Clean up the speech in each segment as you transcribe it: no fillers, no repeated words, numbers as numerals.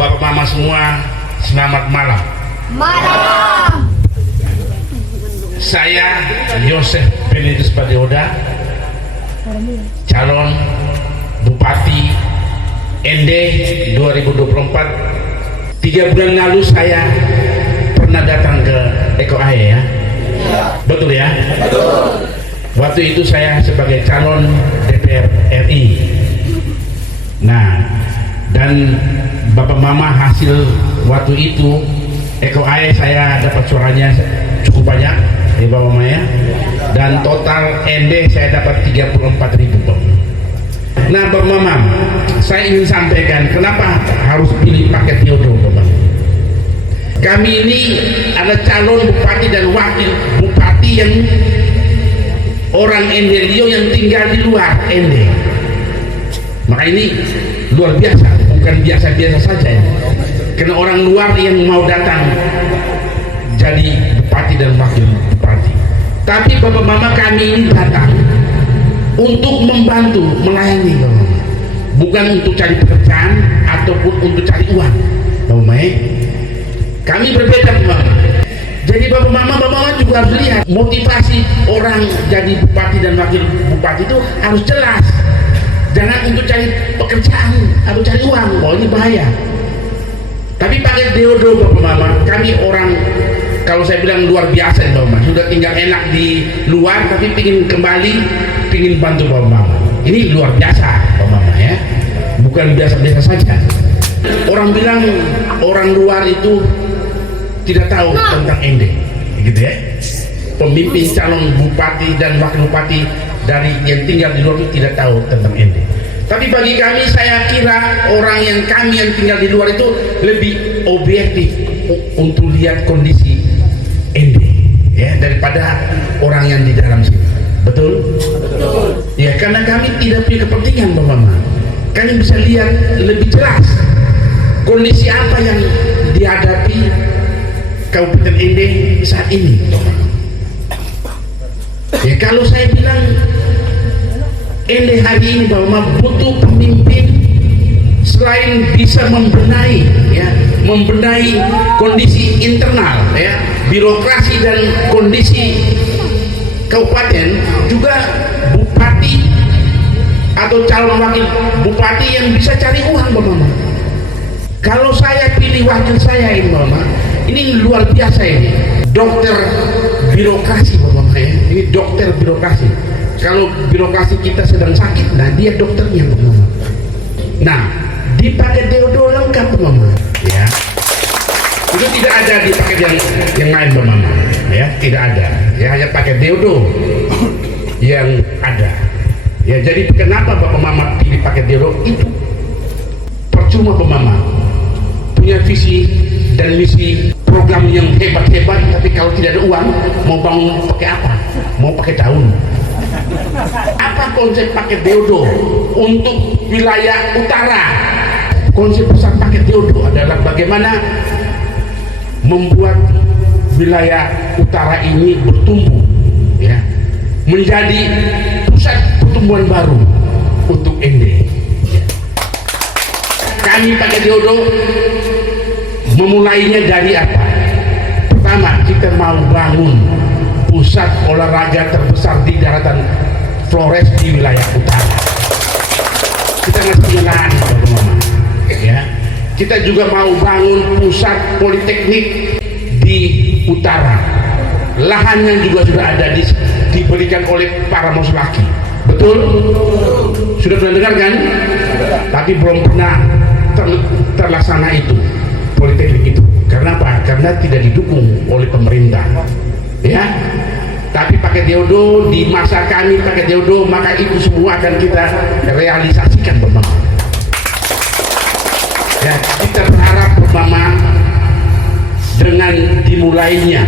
Bapak Mama semua, selamat malam. Malam. Saya Yosef Benedus Padioda, calon Bupati ND 2024. 3 bulan lalu saya pernah datang ke Eko Aye ya? Betul ya? Betul. Waktu itu saya sebagai calon DPR RI. Nah, dan Bapak Mama hasil waktu itu Eko Aye saya dapat suaranya cukup banyak ya Bapak Mama ya. Dan total ND saya dapat 34.000 Bapak. Nah Bapak Mama, saya ingin sampaikan kenapa harus pilih paket Theodore Bapak. Kami ini ada calon bupati dan wakil bupati yang orang ND Rio yang tinggal di luar ND. Maka ini luar biasa, bukan biasa-biasa saja ya. Karena orang luar yang mau datang jadi bupati dan wakil bupati. Tapi Bapak Mama kami ini datang untuk membantu, melayani Bapak Mama. Bukan untuk cari pekerjaan ataupun untuk cari uang Bapak Mama ya. Kami berbeda Bapak Mama. Jadi Bapak Mama juga harus lihat motivasi orang jadi bupati dan wakil bupati itu harus jelas. Jangan untuk cari pekerjaan atau cari uang, oh ini bahaya. Tapi pakai Theodore Bapak Mama, kami orang kalau saya bilang luar biasa Bapak Mama, sudah tinggal enak di luar tapi pingin kembali, pingin bantu Bapak Mama. Ini luar biasa Bapak Mama ya, bukan biasa-biasa saja. Orang bilang orang luar itu tidak tahu tentang ND, gitu ya. Pemimpin calon bupati dan wakil bupati dari yang tinggal di luar itu tidak tahu tentang ND. Tapi bagi kami, saya kira orang yang kami yang tinggal di luar itu lebih objektif untuk lihat kondisi ND ya daripada orang yang di dalam sini. Betul? Betul. Ya karena kami tidak punya kepentingan Bapak Mama. Kami bisa lihat lebih jelas kondisi apa yang dihadapi Kabupaten ND saat ini. Ya kalau saya bilang ND hari ini bahwa butuh pemimpin selain bisa membenahi ya, membenahi kondisi internal ya, birokrasi dan kondisi kabupaten, juga bupati atau calon wakil bupati yang bisa cari uang Bapak Mama. Kalau saya pilih wakil saya ini Bapak Mama, ini luar biasa ini, dokter birokrasi Bapak Mama ya. Ini dokter birokrasi. Kalau birokrasi kita sedang sakit, nah dia dokternya Bapak Mama. Nah, di paket Theodore lengkap Bapak Mama ya. Itu tidak ada di paket yang lain Bapak Mama ya, tidak ada. Ya hanya paket Theodore yang ada. Ya jadi kenapa Bapak Mama pilih paket Theodore itu? Percuma Bapak Mama punya visi dan misi program yang hebat-hebat, tapi kalau tidak ada uang, mau bangun pakai apa? Mau pakai daun. Apa konsep paket Theodore untuk wilayah utara? Konsep besar paket Theodore adalah bagaimana membuat wilayah utara ini bertumbuh ya, menjadi pusat pertumbuhan baru untuk ND. Kami pakai Theodore memulainya dari apa? Pertama, kita mau bangun pusat olahraga terbesar di daratan Flores di wilayah utara. Kita ngasih pengenalan Bapak Mama ya. Kita juga mau bangun pusat politeknik di utara. Lahannya juga sudah ada diberikan oleh para muslaki. Betul? Sudah pernah dengar kan? Tapi belum pernah terlaksana itu politeknik itu. Karena apa? Karena tidak didukung oleh pemerintah ya. Tapi pakai Theodore, di masa kami pakai Theodore, maka itu semua akan kita realisasikan Bapak Mama ya. Kita berharap Bapak Mama dengan dimulainya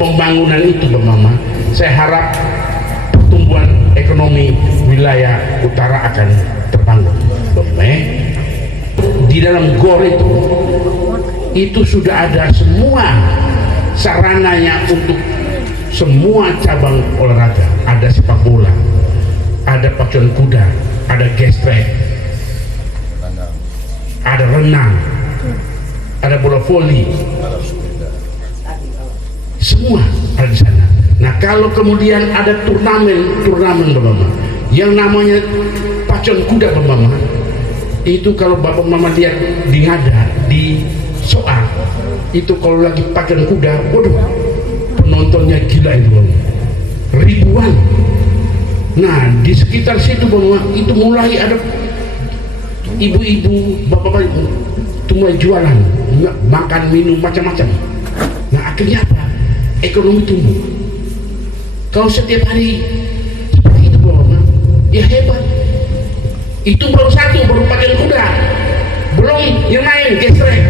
pembangunan itu Bapak Mama, saya harap pertumbuhan ekonomi wilayah utara akan terbangun Bapak Mama. Di dalam GOR itu sudah ada semua sarananya untuk semua cabang olahraga. Ada sepak bola, ada pacuan kuda, ada gestrek, ada renang, ada bola voli, semua ada di sana. Nah kalau kemudian ada turnamen Bapak, yang namanya pacuan kuda Bapak, itu kalau Bapak Mama lihat di Ngada, di Soal, itu kalau lagi pacuan kuda, waduh, penontonnya gila itu Bapak, ribuan. Nah di sekitar situ Bapak, itu mulai ada ibu-ibu, bapak-bapak itu mulai jualan, makan, minum, macam-macam. Nah akhirnya apa? Ekonomi tumbuh. Kalau setiap hari seperti itu Bapak, ya hebat. Itu baru satu, baru pacuan kuda, belum yang lain, gesrek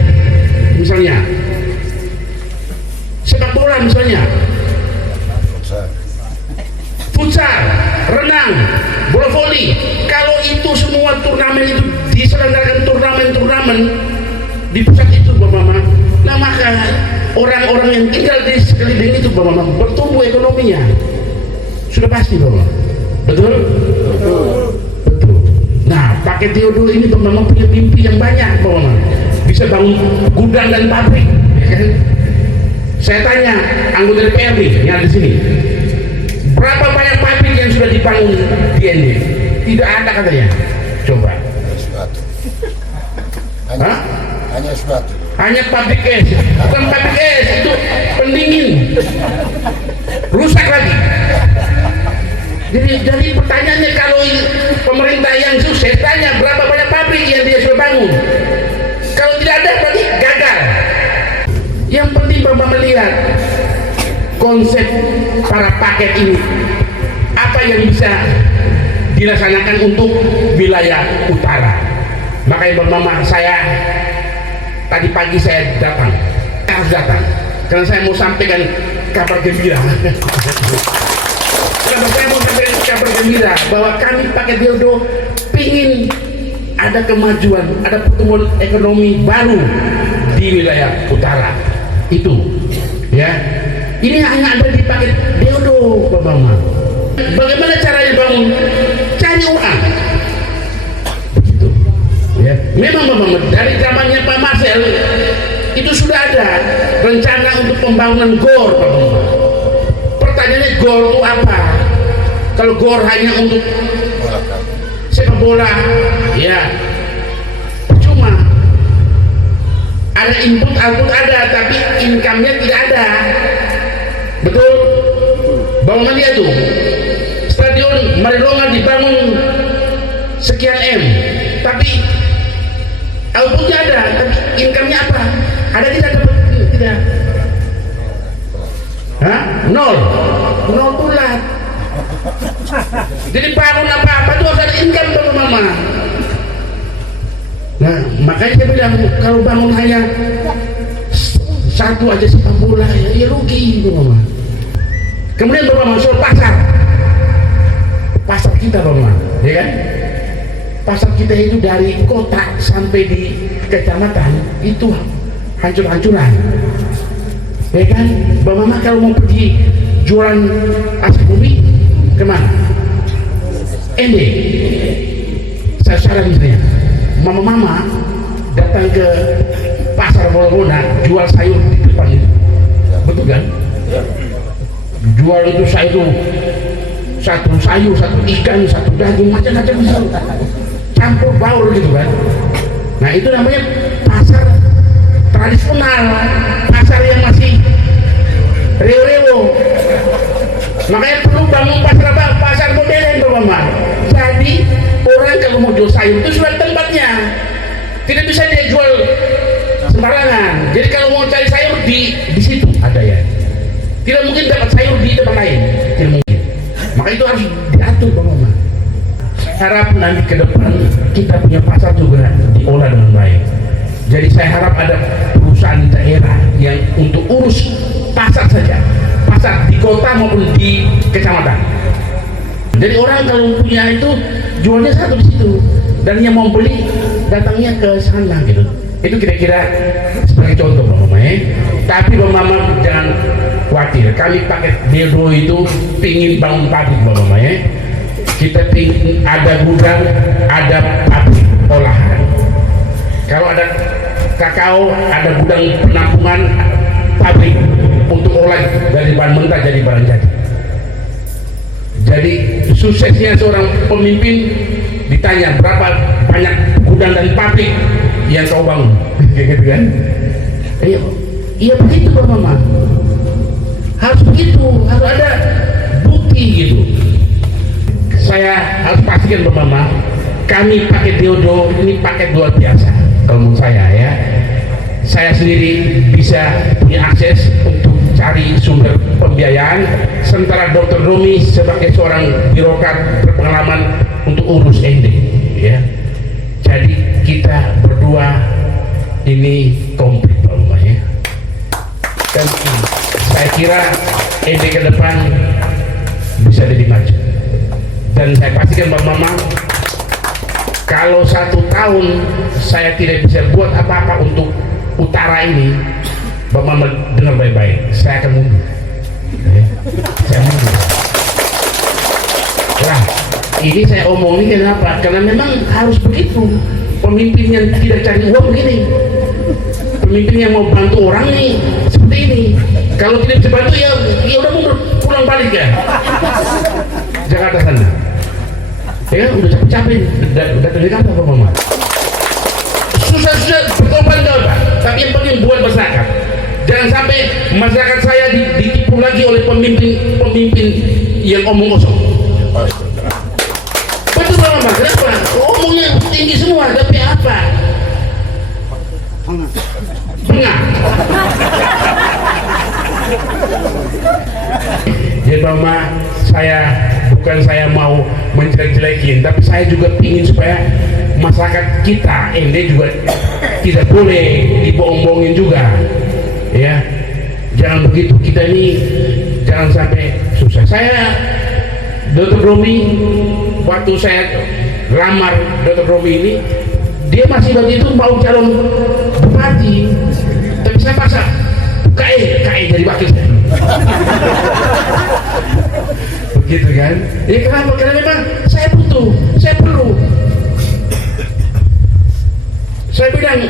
misalnya, sepak bola misalnya, futsal, renang, bola voli. Kalau itu semua turnamen itu diselenggarakan, turnamen di pusat itu Bapak Mama, nah maka orang-orang yang tinggal di sekeliling itu Bapak Mama bertumbuh ekonominya, sudah pasti Bapak. Betul? Betul. Nah pakai Theodore ini Bapak Mama punya mimpi yang banyak Bapak Mama, bisa bangun gudang dan pabrik, ya kan? Saya tanya anggota DPR nih yang di sini, berapa banyak pabrik yang sudah dibangun di ND? Tidak ada katanya. Coba. Hanya sebatu. Hanya pabrik es, bukan pabrik es, itu pendingin, rusak lagi. Jadi pertanyaannya, kalau pemerintah yang sukses tanya berapa banyak pabrik yang dia sudah bangun. Kalau tidak ada berarti gagal. Yang penting Bapak melihat konsep para paket ini, apa yang bisa dilaksanakan untuk wilayah utara. Makanya Bapak Mama, saya tadi pagi saya harus datang karena saya mau sampaikan kabar gembira. Karena saya mau sampaikan kabar gembira bahwa kami pakai Theodore pingin ada kemajuan, ada pertumbuhan ekonomi baru di wilayah utara. Itu ya, ini hanya ada di paket Theodore Bapak Mama. Bagaimana caranya bangun? Cari uang. Begitu. Ya. Memang Bapak, dari zamannya Pak Marcel itu sudah ada rencana untuk pembangunan GOR Bapak. Pertanyaannya GOR itu apa? Kalau GOR hanya untuk sepak bola, ya percuma. Ada input-output ada, tapi income-nya tidak ada. Betul? Bangunan dia tuh, Stadion Marilonga dibangun sekian M, tapi outputnya ada, tapi income-nya apa? Ada tidak? Tidak. Hah? Nol bulat. Jadi bangun apa-apa itu harus ada income Bapak Mama. Nah makanya saya bilang, kalau bangun hanya satu aja sepak bola ya rugi Bapak Mama. Kemudian Bapak Mama soal pasar kita Bapak Mama, ya kan? Pasar kita itu dari kota sampai di kecamatan itu hancur-hancuran, ya kan? Bapak Mama kalau mau pergi jualan asap bumi kemana? Ende. Saya saran misalnya, mama datang ke pasar Bologona jual sayur di depan itu, betul kan? Jual itu sayur, satu sayur, satu ikan, satu daging, macam-macam itu, campur baur gitu kan. Nah itu namanya pasar tradisional, pasar yang masih rewo-rewo. Makanya perlu bangun pasar apa? Pasar modern Bapak. Jadi orang kalau mau jual sayur itu sudah tempatnya, tidak bisa dia jual sembarangan. Jadi kalau mau cari sayur di situ ada ya. Tidak mungkin dapat sayur di tempat lain, tidak mungkin. Maka itu harus diatur Bapak. Harap nanti ke depan kita punya pasar juga diolah dengan baik. Jadi saya harap ada perusahaan daerah yang untuk urus pasar saja, pasar di kota maupun di kecamatan. Jadi orang kalau punya itu jualnya satu di situ, dan yang mau beli datangnya ke sana gitu. Itu kira-kira sebagai contoh Bapak Mama ya. Tapi Bapak Mama jangan khawatir, kami pakai Theodore itu pingin bangun pabrik Bapak Mama ya. Kita pingin ada gudang, ada pabrik olahan. Kalau ada kakao, ada gudang penampungan pabrik untuk olah dari bahan mentah jadi barang jadi. Jadi suksesnya seorang pemimpin ditanya berapa banyak gudang dan pabrik yang kau bangun, gitu kan? Iya begitu Pak Mama, harus begitu, harus ada bukti gitu. Saya harus pastikan Pak Mama, kami pakai Deodo ini paket luar biasa kalau menurut saya ya. Saya sendiri bisa punya akses untuk cari sumber pembiayaan, sementara Dr. Romi sebagai seorang birokrat berpengalaman untuk urus ND ya. Jadi kita berdua ini komplit Pak Mama ya. Dan saya kira ND ke depan bisa lebih maju. Dan saya pastikan Pak Mama, kalau 1 tahun saya tidak bisa buat apa-apa untuk utara ini, Pak Mama dengar baik-baik, saya akan mundur ya. Saya mundur lah. Ini saya omongin kenapa? Karena memang harus begitu. Pemimpin yang tidak cari uang begini, pemimpin yang mau bantu orang nih seperti ini. Kalau tidak bisa bantu ya udah mundur, pulang balik ya Jakarta sana ya, udah capek-capek udah dari Jakarta Pak Mama. Susah-susah berkorban Pak, tapi yang penting buat masyarakat. Jangan sampai masyarakat saya ditipu lagi oleh pemimpin yang omong kosong. Betul Pak Mama, kenapa? Omongnya tinggi semua, tapi apa? Pengah. Jadi Pak Mama, bukan saya mau menjelek-jelekin, tapi saya juga ingin supaya masyarakat kita ND juga tidak boleh dibohong-bohongin juga ya. Jangan begitu, kita ini jangan sampai susah. Saya Dr. Romi, waktu saya lamar Dr. Romi ini, dia masih waktu itu mau calon bupati, tapi saya paksa KE jadi wakil saya. Begitu kan? Ya kenapa? Karena memang saya butuh, saya perlu. Saya bilang,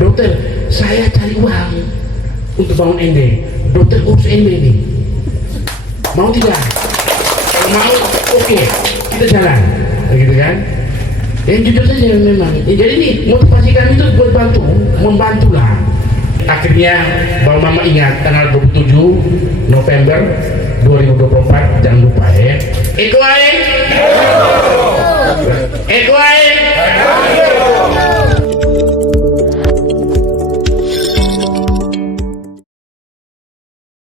dokter, saya cari uang untuk bangun ND. Dokter urus ND ini. Mau tidak? Kalau mau, oke, kita jalan. Begitu kan? Yang jujur saja memang. Ya, jadi ini motivasi kami itu buat membantulah. Akhirnya Bapak Mama ingat tanggal 27 November 2024, jangan lupa ya. Eko ae.